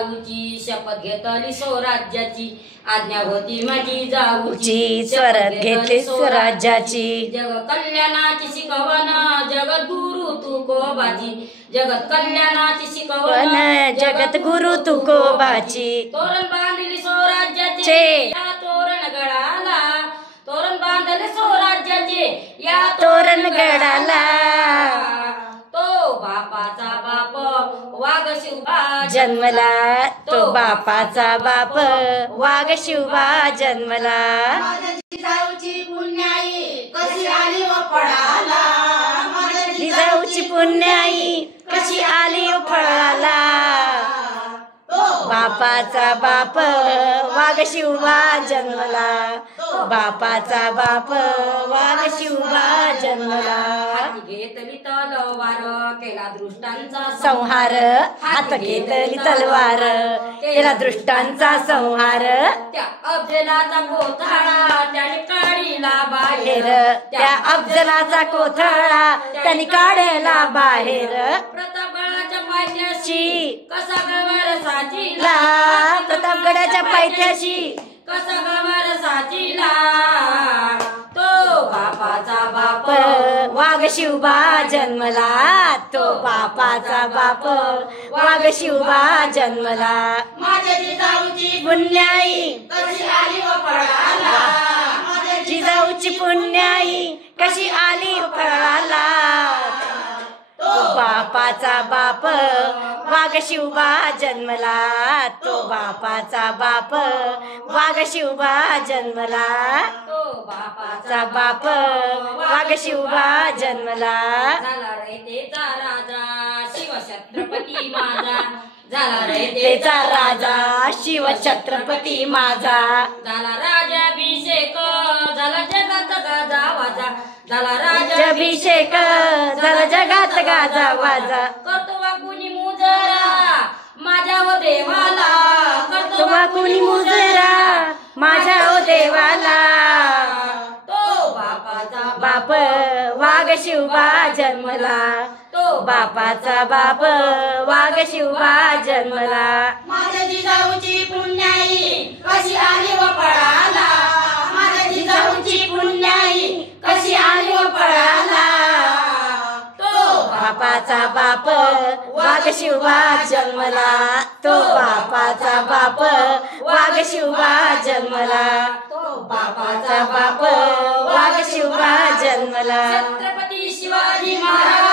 जाऊची शपथ घेतली स्वराज्याची आज्ञा होती माझी जाऊची स्वरत घेतली स्वराज्याची जग कल्याणाची शिकवण जगत गुरु तुकोबाची जगत कल्याणाची शिकवण जगत गुरु तुकोबाची तोरण बांधली स्वराज्याचे या तोरण गडाला तोरण बांधले स्वराज्याचे या तोरण गडाला तो बापाचा बाप वाघ शिवबा जन्मला तो बापाचा बाप वाघ शिवबा जन्मला जिजाऊची पुण्याई कशी आली व फळाला जिजाऊची पुण्याई कशी आली व फळाला बापाचा बाप वाघ शिवबा जन्मला बापाचा बाप वाघ शिवबा जन्मला घेतली तलवार केला दृष्टांचा संहार हात घेतली तलवार केला दृष्टांचा संहार त्या अफजलाचा कोथळा त्याने काढीला बाहेर त्या अफजलाचा कोथळा त्यांनी काढला बाहेर प्रतापगडाच्या पायथ्याशी कसा गवर साजीला प्रतापगडाच्या पायथ्याशी कसा गवर साजीला तो बापाचा बाप वाघ शिवबा जन्मला तो बापाचा बाप वाघ शिवबा जन्मला माझ्या जिजाऊची पुण्याई कशी आली व फळाला जिजाऊची पुण्याई कशी आली फळाला तो बापाचा बाप वाघ शिवबा जन्मला तो बापाचा बाप वाघ शिवबा जन्मला तो बापाचा चा बाप वाघ शिवबा जन्मला झाला रयतेचा राजा शिव छत्रपती माझा झाला त्याचा राजा शिव छत्रपती माझा झाला राजाभिषेक झाला जगात गाजावाजा झाला अभिषेक झाला जगात गाजा वाजा करतो कुणी मुजरा माझ्या व देवाला करतो कुणी मुजरा माझ्या ओ देवाला तो बापाचा बाप वाघ शिवबा जन्मला तो बापाचा बाप वाघ शिवबा जन्मला माझ्या जिजाऊची पुण्याई कशी आली व फळाला माझ्या जिजाऊची पुण्याई कशी आली व फळाला बापाचा बाप वाघ शिवबा जन्मला तो बापाचा बाप वाघ शिवबा जन्मला तो बापाचा बाप वाघ शिवबा जन्मला छत्रपती शिवाजी महाराज